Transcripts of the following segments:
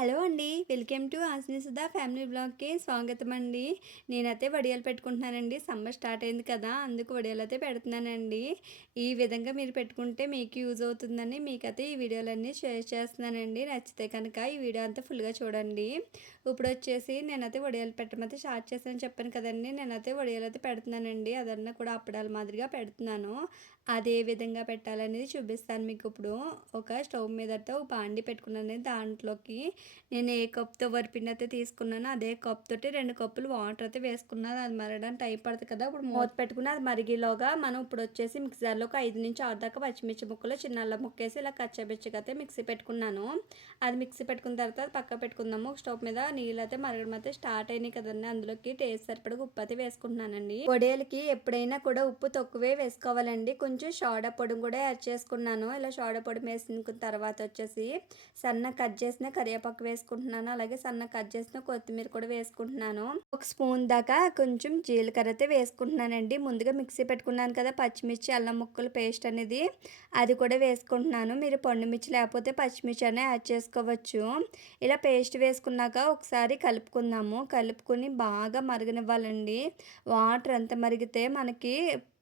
Hello అండి. Welcome to ఆస్ని Sudha family బ్లాగ్‌కి స్వాగతం అండి. నేనైతే వడియాలు పెట్టుకుంటున్నానండి. సమ్మర్ స్టార్ట్ అయింది కదా! అందుకు వడియాలైతే పెడుతున్నానండి. ఈ విధంగా మీరు పెట్టుకుంటే మీకు యూజ్ అవుతుందని మీకైతే ఈ వీడియోలన్నీ షేర్ చేస్తున్నానండి. నచ్చితే కనుక ఈ వీడియో అంతా ఫుల్‌గా చూడండి. ఇప్పుడొచ్చేసి నేనైతే వడియాలు పెట్టడమైతే స్టార్ట్ చేశానని చెప్పాను కదండీ! నేనైతే వడియాలైతే పెడుతున్నానండి. అదన్నా కూడా అప్పడాల మాదిరిగా పెడుతున్నాను. అదే విధంగా పెట్టాలనేది చూపిస్తాను మీకిప్పుడు. ఒక స్టవ్ మీదట ఒక బాండీ పెట్టుకున్నానండి. దాంట్లోకి నేను ఏ కప్‌తో వరిపిండి అయితే తీసుకున్నానో అదే కప్ తోటి 2 కప్పులు వాటర్ అయితే వేసుకున్నాను. అది మరగడానికి టైం పడతది కదా! ఇప్పుడు మూత పెట్టుకుని అది మరిగేలోగా మనం ఇప్పుడొచ్చేసి మిక్సీ జార్‌లో ఒక 5-6 దాకా పచ్చిమిర్చి ముక్కలు, చిన్న అల్లం ముక్కేసి ఇలా కచ్చాపిచ్చిగా అయితే మిక్సీ పెట్టుకున్నాను. అది మిక్సీ పెట్టుకున్న తర్వాత అది పక్కకు పెట్టుకుందాము. స్టవ్ మీద నీళ్ళైతే మరగడం అయితే స్టార్ట్ అయినాయి కదండీ! అందులోకి టేస్ట్ సరిపడగా ఉప్పు అయితే వేసుకుంటున్నానండి. వడియాలకి ఎప్పుడైనా కూడా ఉప్పు తక్కువే వేసుకోవాలండి. కొంచెం సోడా పొడి కూడా యాడ్ చేసుకున్నాను. ఇలా సోడా పొడి వేసుకున్న తర్వాత వచ్చేసి సన్నగా కట్ చేసిన కరివేపాకు వేసుకుంటున్నాను. అలాగే సన్నగా కట్ చేసిన కొత్తిమీర కూడా వేసుకుంటున్నాను. ఒక స్పూన్ దాకా కొంచెం జీలకర్ర అయితే వేసుకుంటున్నానండి. ముందుగా మిక్సీ పెట్టుకున్నాను కదా పచ్చిమిర్చి, అల్లం ముక్కలు పేస్ట్ అనేది అది కూడా వేసుకుంటున్నాను. మీరు పండు మిర్చి లేకపోతే పచ్చిమిర్చి అనే యాడ్ చేసుకోవచ్చు. ఇలా పేస్ట్ వేసుకున్నాక ఒకసారి కలుపుకుందాము. కలుపుకొని బాగా మరగనివ్వాలండి. వాటర్ ఎంత మరిగితే మనకి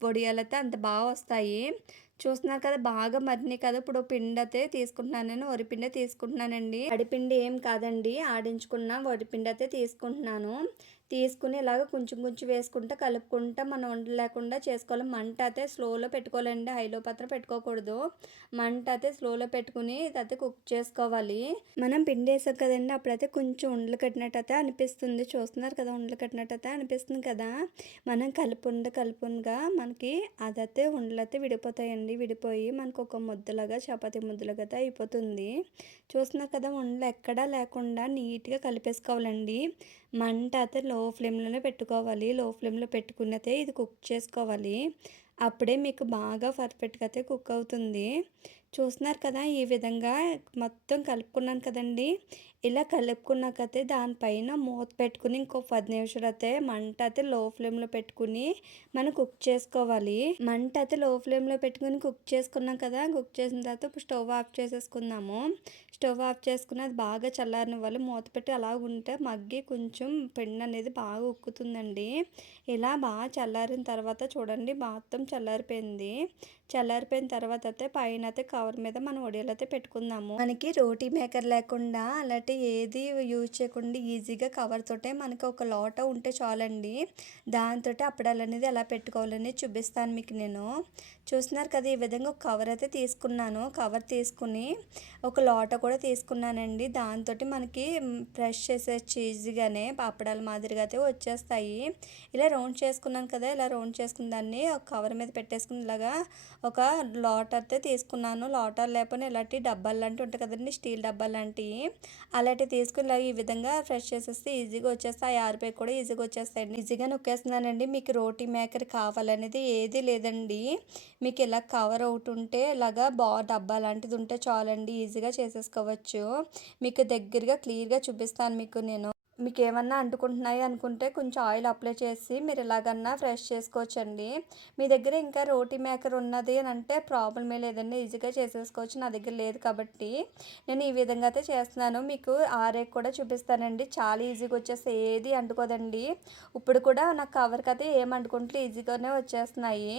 వడియాలైతే అంత బాగా వస్తాయి. చూస్తున్నారు కదా బాగా మరిగినాయి కదా! ఇప్పుడు పిండైతే తీసుకుంటున్నాను నేను. వరిపిండే తీసుకుంటున్నానండి. తడిపిండి ఏం కాదండి. ఆడించుకున్న వరిపిండి అయితే తీసుకుంటున్నాను. తీసుకుని ఇలాగ కొంచెం కొంచెం వేసుకుంటా కలుపుకుంటా మనం ఉండలు లేకుండా చేసుకోవాలి. మంట అయితే స్లోలో పెట్టుకోవాలండి. హైలో మాత్రం పెట్టుకోకూడదు. మంట అయితే స్లోలో పెట్టుకుని ఇదైతే కుక్ చేసుకోవాలి. మనం పిండి వేసాం కదండి అప్పుడైతే కొంచెం ఉండలు కట్టినట్టయితే అనిపిస్తుంది. చూస్తున్నారు కదా ఉండలు కట్టినట్టయితే అనిపిస్తుంది కదా! మనం కలుపుండగా మనకి అదైతే ఉండలైతే విడిపోతాయండి. విడిపోయి మనకు ఒక ముద్దలాగా చపాతీ ముద్దలాగా అయితే అయిపోతుంది. చూస్తున్నారు కదా ఉండలు ఎక్కడా లేకుండా నీట్‌గా కలిపేసుకోవాలండి. మంట అయితే లో ఫ్లేమ్‌లోనే పెట్టుకోవాలి. లో ఫ్లేమ్‌లో పెట్టుకున్నతే ఇది కుక్ చేసుకోవాలి. అప్పుడే మీకు బాగా పర్ఫెక్ట్‌గా అయితే కుక్ అవుతుంది. చూస్తున్నారు కదా ఈ విధంగా మొత్తం కలుపుకున్నాను కదండీ! ఇలా కలుపుకున్నాకైతే దానిపైన మూత పెట్టుకుని ఇంకో 10 నిమిషాలైతే మంట అయితే లో ఫ్లేమ్‌లో పెట్టుకుని మనం కుక్ చేసుకోవాలి. మంట అయితే లో ఫ్లేమ్‌లో పెట్టుకుని కుక్ చేసుకున్నాం కదా! కుక్ చేసిన తర్వాత ఇప్పుడు స్టవ్ ఆఫ్ చేసేసుకుందాము. స్టవ్ ఆఫ్ చేసుకుని అది బాగా చల్లారనివ్వాలి. మూత పెట్టి అలా ఉంటే మగ్గి కొంచెం పిండి అనేది బాగా ఉక్కుతుందండి. ఇలా బాగా చల్లారిన తర్వాత చూడండి మొత్తం చల్లారిపోయింది. చల్లారిపోయిన తర్వాత అయితే పైన అయితే కవర్ మీద మనం వడియాలు అయితే పెట్టుకుందాము. మనకి రోటీ మేకర్ లేకుండా అలాంటి ఏది యూజ్ చేయకుండా ఈజీగా కవర్ తోటే మనకి ఒక లోట ఉంటే చాలండి. దాంతో అప్పడాలు అనేది ఎలా పెట్టుకోవాలని చూపిస్తాను మీకు నేను. చూస్తున్నారు కదా ఈ విధంగా ఒక కవర్ అయితే తీసుకున్నాను. కవర్ తీసుకుని ఒక లోట కూడా తీసుకున్నానండి. దాంతో మనకి ప్రెస్ చేసేయచ్చు ఈజీగానే పాపడాల మాదిరిగా అయితే వచ్చేస్తాయి. ఇలా రౌండ్ చేసుకున్నాను కదా! ఇలా రౌండ్ చేసుకున్న దాన్ని ఒక కవర్ మీద పెట్టేసుకుని ఇలాగా ఒక లోట అయితే తీసుకున్నాను. లోటాలు లేకపోయినా ఇలాంటి డబ్బాలు లాంటివి ఉంటాయి కదండి స్టీల్ డబ్బాలు లాంటివి అలాంటివి తీసుకుని ఇలా ఈ విధంగా ఫ్రెష్ చేసేస్తే ఈజీగా వచ్చేస్తాయి. ఆరిపోయి కూడా ఈజీగా వచ్చేస్తాయండి. ఈజీగా నొక్కేస్తున్నానండి. మీకు రోటీ మేకర్ కావాలనేది ఏది లేదండి. మీకు ఇలా కవర్ ఒకటి ఉంటే ఇలాగా డబ్బా లాంటిది ఉంటే చాలండి ఈజీగా చేసేసుకోవచ్చు. మీకు దగ్గరగా క్లియర్‌గా చూపిస్తాను మీకు నేను. మీకేమన్నా అంటుకుంటున్నాయి అనుకుంటే కొంచెం ఆయిల్ అప్లై చేసి మీరు ఇలాగన్నా ఫ్రెష్ చేసుకోవచ్చండి. మీ దగ్గర ఇంకా రోటీ మేకర్ ఉన్నది అని అంటే ప్రాబ్లమే లేదండి. ఈజీగా చేసేసుకోవచ్చు. నా దగ్గర లేదు కాబట్టి నేను ఈ విధంగా అయితే చేస్తున్నాను. మీకు ఆరేకి కూడా చూపిస్తానండి. చాలా ఈజీగా వచ్చేస్తాయి. ఏది అంటుకోదండి. ఇప్పుడు కూడా నాకు కవర్కి అయితే ఏం అంటుకుంటే ఈజీగానే వచ్చేస్తున్నాయి.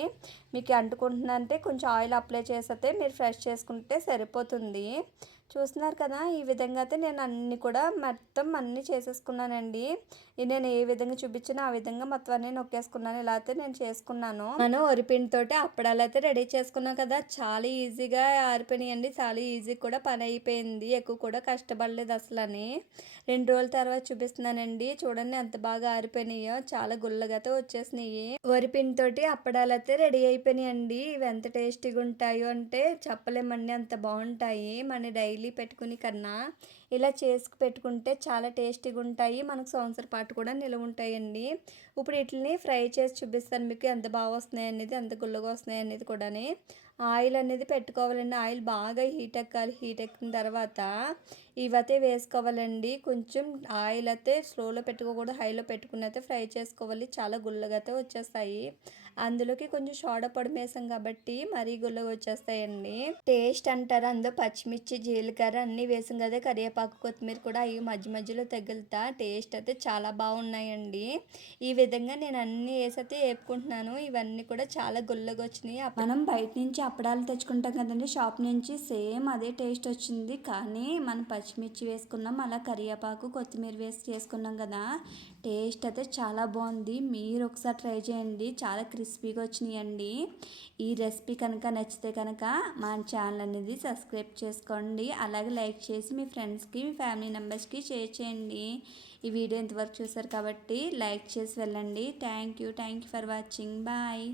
మీకు అంటుకుంటుందంటే కొంచెం ఆయిల్ అప్లై చేస్తే మీరు ఫ్రెష్ చేసుకుంటే సరిపోతుంది. చూస్తున్నారు కదా ఈ విధంగా అయితే నేను అన్నీ కూడా మొత్తం అన్నీ చేసేసుకున్నానండి. నేను ఏ విధంగా చూపించానో ఆ విధంగా మొత్తం అన్నీ నొక్కేసుకున్నాను. ఇలా అయితే నేను చేసుకున్నాను. మనం వరిపిండితోటి అప్పడాలు అయితే రెడీ చేసుకున్నాం కదా! చాలా ఈజీగా ఆరిపోయినాయండి. చాలా ఈజీ కూడా పని అయిపోయింది. ఎక్కువ కూడా కష్టపడలేదు అసలని. 2 రోజుల తర్వాత చూపిస్తున్నానండి. చూడండి ఎంత బాగా ఆరిపోయినాయో. చాలా గుల్లగా అయితే వచ్చేసినాయి. వరిపిండితోటి అప్పడాలు అయితే రెడీ అయిపోయినాయండి. ఇవి ఎంత టేస్టీగా ఉంటాయో అంటే చెప్పలేమండి. అంత బాగుంటాయి. మన డైలీ పెట్టుకుని కన్నా ఇలా చేసుకు పెట్టుకుంటే చాలా టేస్టీగా ఉంటాయి. మనకు సంవత్సరం పాటు కూడా నిలవ ఉంటాయండి. ఇప్పుడు వీటిని ఫ్రై చేసి చూపిస్తాను మీకు ఎంత బాగా వస్తున్నాయి అనేది ఎంత గుల్లగా వస్తున్నాయి అనేది కూడా. ఆయిల్ అనేది పెట్టుకోవాలండి. ఆయిల్ బాగా హీట్ ఎక్కాలి. హీట్ ఎక్కిన తర్వాత ఇవైతే వేసుకోవాలండి. కొంచెం ఆయిల్ అయితే స్లోలో పెట్టుకోకూడదు. హైలో పెట్టుకుని అయితే ఫ్రై చేసుకోవాలి. చాలా గుల్లగా అయితే వచ్చేస్తాయి. అందులోకి కొంచెం సోడా పొడి వేసాం కాబట్టి మరీ గుల్లగా వచ్చేస్తాయండి. టేస్ట్ అంటారా అందులో పచ్చిమిర్చి జీలకర్ర అన్నీ వేసాం కదా! కరివేపాకు కరివేపాకు కొత్తిమీర కూడా అవి మధ్య మధ్యలో తగులుతా టేస్ట్ అయితే చాలా బాగున్నాయండి. ఈ విధంగా నేను అన్నీ వేసైతే వేపుకుంటున్నాను. ఇవన్నీ కూడా చాలా గుల్లగా వచ్చినాయి. మనం బయట నుంచి అప్పడాలు తెచ్చుకుంటాం కదండి షాప్ నుంచి, సేమ్ అదే టేస్ట్ వచ్చింది. కానీ మనం పచ్చిమిర్చి వేసుకున్నాం, అలా కరివేపాకు కొత్తిమీర వేసి చేసుకున్నాం కదా, టేస్ట్ అయితే చాలా బాగుంది. మీరు ఒకసారి ట్రై చేయండి, చాలా క్రిస్పీగా వచ్చినాయండి. ఈ రెసిపీ కనుక నచ్చితే కనుక మా ఛానల్ అనేది సబ్స్క్రైబ్ చేసుకోండి. అలాగే లైక్ చేసి మీ ఫ్రెండ్స్కి, మీ ఫ్యామిలీ మెంబర్స్కి షేర్ చేయండి. ఈ వీడియో ఇంతవరకు చూసారు కాబట్టి లైక్ చేసి వెళ్ళండి. Thank you for watching. Bye.